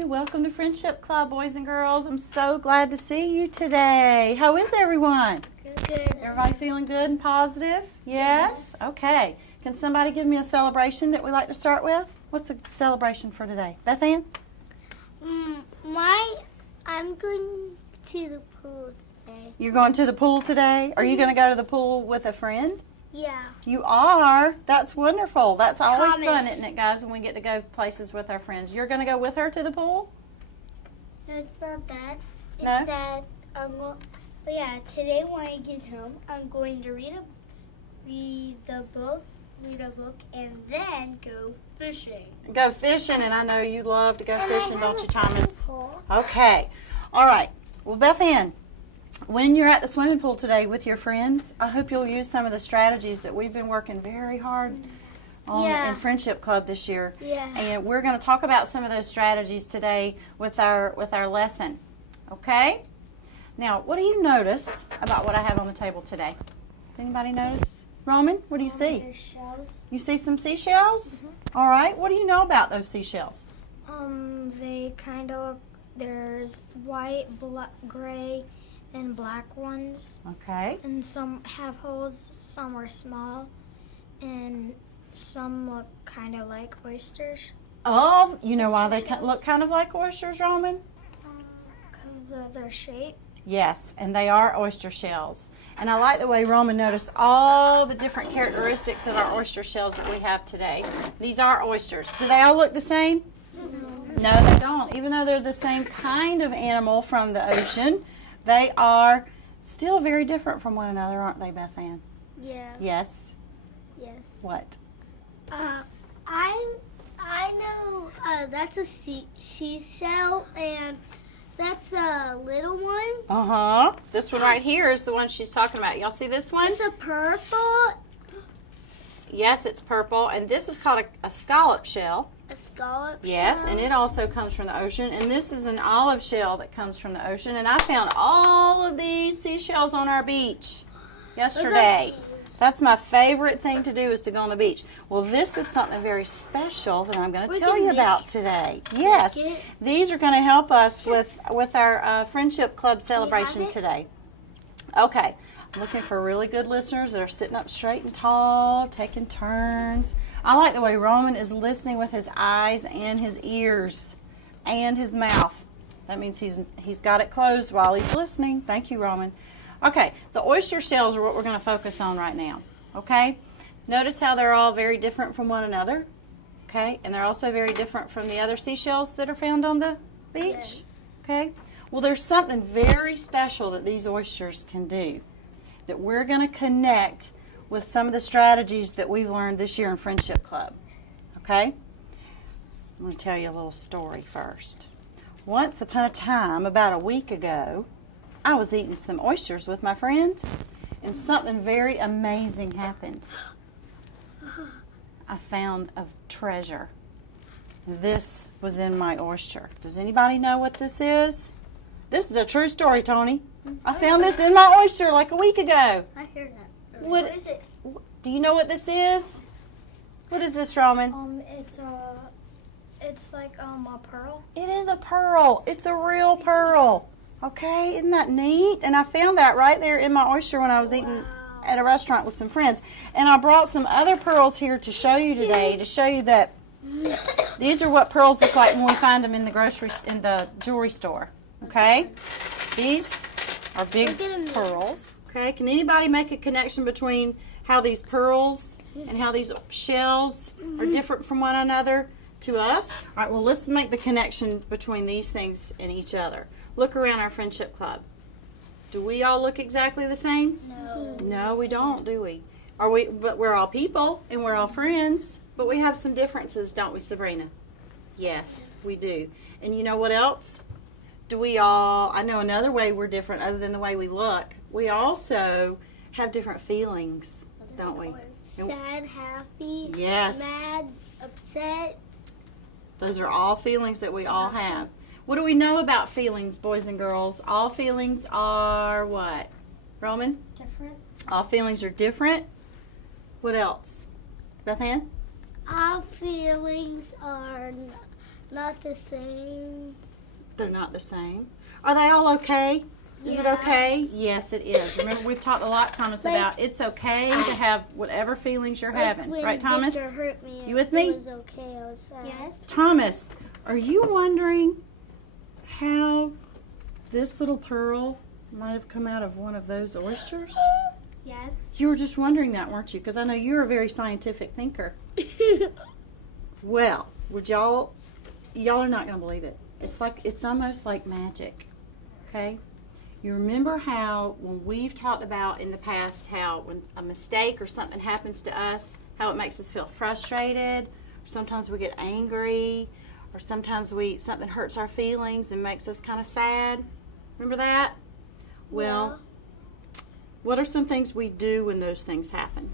Hi, welcome to Friendship Club, boys and girls. I'm so glad to see you today. How is everyone? Good. Everybody feeling good and positive? Yes? Okay. Can somebody give me a celebration that we like to start with? What's a celebration for today? Beth Ann? I'm going to the pool today. You're going to the pool today? Are you going to go to the pool with a friend? Yeah. You are? That's wonderful. That's always Thomas. fun, isn't it, guys, when we get to go places with our friends. You're going to go with her to the pool? No, it's not that. It's No? that today when I get home, I'm going to read a book, and then go fishing. Go fishing, and I know you love to go fishing, don't you, Thomas? Pool. Okay. All right. Well, Beth Ann, when you're at the swimming pool today with your friends, I hope you'll use some of the strategies that we've been working very hard on in Friendship Club this year. Yeah. And we're going to talk about some of those strategies today with our lesson. Okay? Now, what do you notice about what I have on the table today? Does anybody notice? Roman, what do you see? There's shells. You see some seashells? All right. What do you know about those seashells? They kind of look. There's white, gray, and black ones. Okay. And some have holes, some are small, and some look kind of like oysters. Oh, you know why they look kind of like oysters, Roman? Because of their shape. Yes, and they are oyster shells. And I like the way Roman noticed all the different characteristics of our oyster shells that we have today. These are oysters. Do they all look the same? No, they don't. Even though they're the same kind of animal from the ocean, they are still very different from one another, aren't they, Beth Ann? Yeah. Yes. Yes. What? I know that's a seashell, and that's a little one. Uh-huh. This one right here is the one she's talking about. Y'all see this one? It's a purple. Yes, it's purple. And this is called a scallop shell. A scallop Yes, shell. and it also comes from the ocean. And this is an olive shell that comes from the ocean. And I found all of these seashells on our beach yesterday. That's my favorite thing to do, is to go on the beach. Well, this is something very special that I'm going to tell you about today. Yes, these are going to help us with our Friendship Club celebration today. Okay, I'm looking for really good listeners that are sitting up straight and tall, taking turns. I like the way Roman is listening with his eyes and his ears and his mouth. That means he's got it closed while he's listening. Thank you, Roman. Okay, the oyster shells are what we're going to focus on right now, okay? Notice how they're all very different from one another, okay? And they're also very different from the other seashells that are found on the beach, okay? Well, there's something very special that these oysters can do that we're going to connect with some of the strategies that we've learned this year in Friendship Club, okay? I'm going to tell you a little story first. Once upon a time, about a week ago, I was eating some oysters with my friends, and something very amazing happened. I found a treasure. This was in my oyster. Does anybody know what this is? This is a true story, Tony. I found this in my oyster like a week ago. I hear that. What is it? Do you know what this is? What is this, Roman? It's like a pearl. It is a pearl. It's a real pearl. Okay, isn't that neat? And I found that right there in my oyster when I was eating at a restaurant with some friends. And I brought some other pearls here to show you today, to show you that these are what pearls look like when we find them in the jewelry store. Okay, these are big pearls. Okay, can anybody make a connection between how these pearls and how these shells are different from one another to us? All right, well, let's make the connection between these things and each other. Look around our Friendship Club. Do we all look exactly the same? No. No, we don't, do we? But we're all people and we're all friends. But we have some differences, don't we, Sabrina? Yes, we do. And you know what else? I know another way we're different other than the way we look. We also have different feelings, don't we? Sad, happy, Yes. mad, upset. Those are all feelings that we all have. What do we know about feelings, boys and girls? All feelings are what? Roman? Different. All feelings are different. What else? Beth Ann? All feelings are Not the same. They're not the same. Are they all okay? Is it okay? Yes, it is. Remember, we've talked a lot, Thomas, about it's okay to have whatever feelings you're having. Right, Thomas? Victor hurt me, you with me? It was okay. I was sad. Yes. Thomas, are you wondering how this little pearl might have come out of one of those oysters? Yes. You were just wondering that, weren't you? Because I know you're a very scientific thinker. Well, would y'all are not going to believe it. It's almost like magic. Okay? You remember how when we've talked about in the past how when a mistake or something happens to us, how it makes us feel frustrated, or sometimes we get angry, or sometimes something hurts our feelings and makes us kind of sad. Remember that? Well, what are some things we do when those things happen?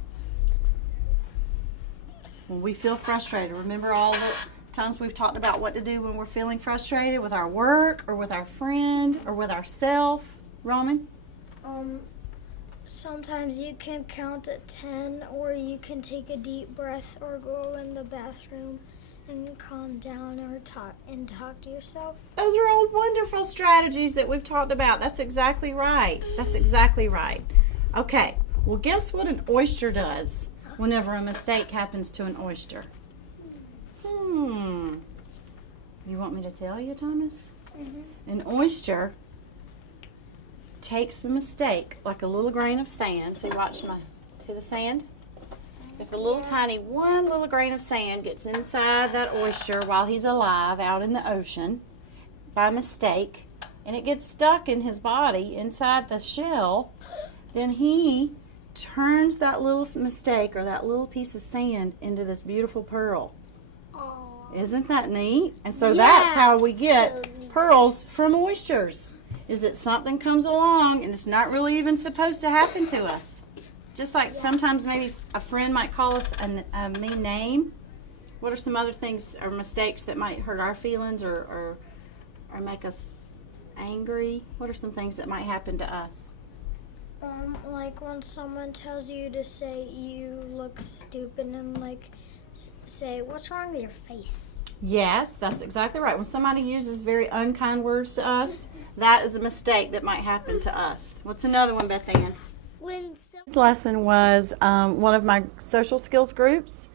When we feel frustrated, remember all the times we've talked about what to do when we're feeling frustrated with our work or with our friend or with ourselves. Roman? Sometimes you can count at 10, or you can take a deep breath or go in the bathroom and calm down or talk to yourself. Those are all wonderful strategies that we've talked about. That's exactly right. That's exactly right. Okay, well, guess what an oyster does whenever a mistake happens to an oyster? You want me to tell you, Thomas? Mm-hmm. An oyster takes the mistake like a little grain of sand. See the sand? If a little tiny, one little grain of sand gets inside that oyster while he's alive out in the ocean by mistake, and it gets stuck in his body inside the shell, then he turns that little mistake or that little piece of sand into this beautiful pearl. Isn't that neat? And so that's how we get pearls from oysters, is that something comes along and it's not really even supposed to happen to us. Just like sometimes maybe a friend might call us a mean name. What are some other things or mistakes that might hurt our feelings or make us angry? What are some things that might happen to us? Like when someone tells you to say you look stupid and say, what's wrong with your face? Yes, that's exactly right. When somebody uses very unkind words to us, that is a mistake that might happen to us. What's another one, Beth Ann? This lesson was one of my social skills groups.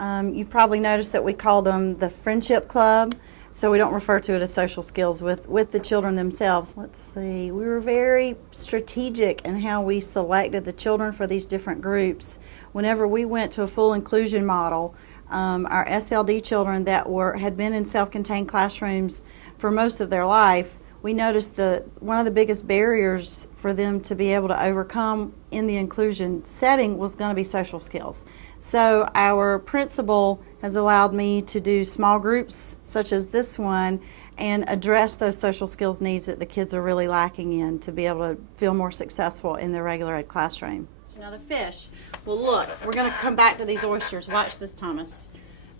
You probably noticed that we call them the Friendship Club, so we don't refer to it as social skills with the children themselves. Let's see. We were very strategic in how we selected the children for these different groups. Whenever we went to a full inclusion model, our SLD children that had been in self-contained classrooms for most of their life, we noticed that one of the biggest barriers for them to be able to overcome in the inclusion setting was going to be social skills. So our principal has allowed me to do small groups such as this one and address those social skills needs that the kids are really lacking in to be able to feel more successful in the regular ed classroom. Another fish. Well, look, we're going to come back to these oysters. Watch this, Thomas.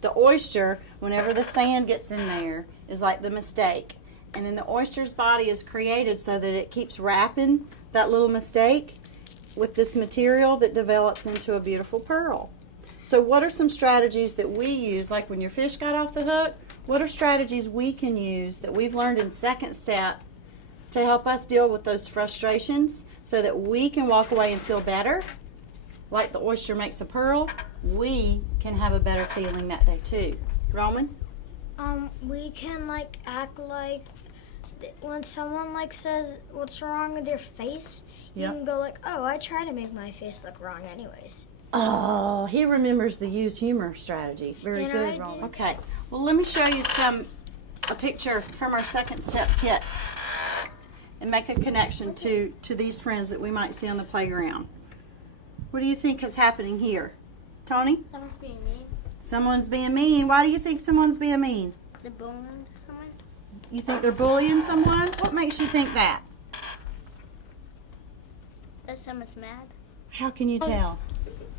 The oyster, whenever the sand gets in there, is like the mistake. And then the oyster's body is created so that it keeps wrapping that little mistake with this material that develops into a beautiful pearl. So what are some strategies that we use, like when your fish got off the hook, what are strategies we can use that we've learned in second step to help us deal with those frustrations so that we can walk away and feel better? Like the oyster makes a pearl, we can have a better feeling that day too. Roman? We can act like when someone says what's wrong with your face, you can go oh, I try to make my face look wrong anyways. Oh, he remembers the use humor strategy. Very good, Roman. Okay, well let me show you a picture from our second step kit and make a connection to these friends that we might see on the playground. What do you think is happening here? Tony? Someone's being mean. Someone's being mean. Why do you think someone's being mean? They're bullying someone. You think they're bullying someone? What makes you think that? That someone's mad. How can you tell?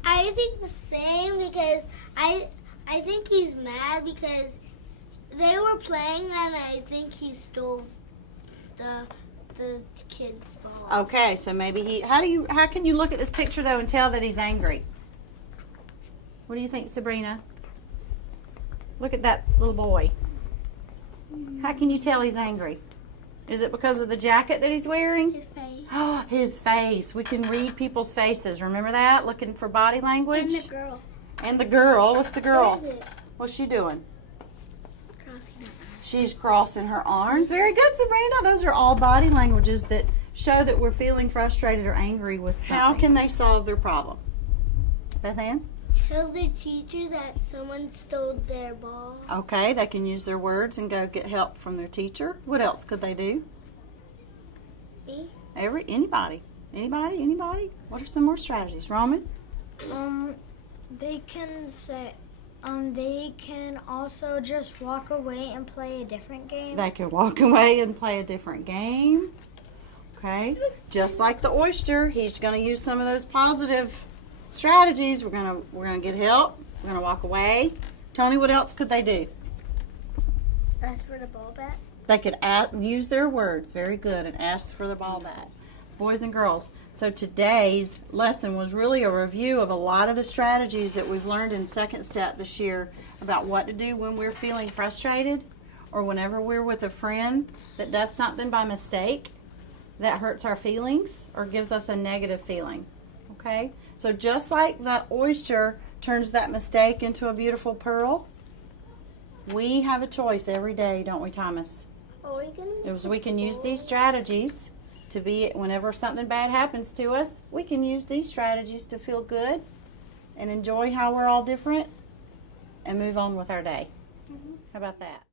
I think the same because I think he's mad because they were playing and I think he stole the kid's ball. Okay, so maybe how can you look at this picture though and tell that he's angry? What do you think, Sabrina? Look at that little boy. How can you tell he's angry? Is it because of the jacket that he's wearing? His face. Oh, his face. We can read people's faces. Remember that? Looking for body language? And the girl. And the girl. What's the girl? What is it? What's she doing? Crossing her arms. She's crossing her arms. Very good, Sabrina. Those are all body languages that show that we're feeling frustrated or angry with something. How can they solve their problem? Beth Ann? Tell their teacher that someone stole their ball. Okay, they can use their words and go get help from their teacher. What else could they do? Me? Anybody. Anybody? What are some more strategies? Roman? They can say, they can also just walk away and play a different game. They can walk away and play a different game. Okay, just like the oyster, he's going to use some of those positive strategies. We're gonna get help. We're gonna walk away. Tony, what else could they do? Ask for the ball back. They could use their words. Very good, and ask for the ball back. Boys and girls. So today's lesson was really a review of a lot of the strategies that we've learned in Second Step this year about what to do when we're feeling frustrated, or whenever we're with a friend that does something by mistake that hurts our feelings or gives us a negative feeling. Okay? So just like the oyster turns that mistake into a beautiful pearl, we have a choice every day, don't we, Thomas? We can use these strategies to be, whenever something bad happens to us, we can use these strategies to feel good and enjoy how we're all different and move on with our day. How about that?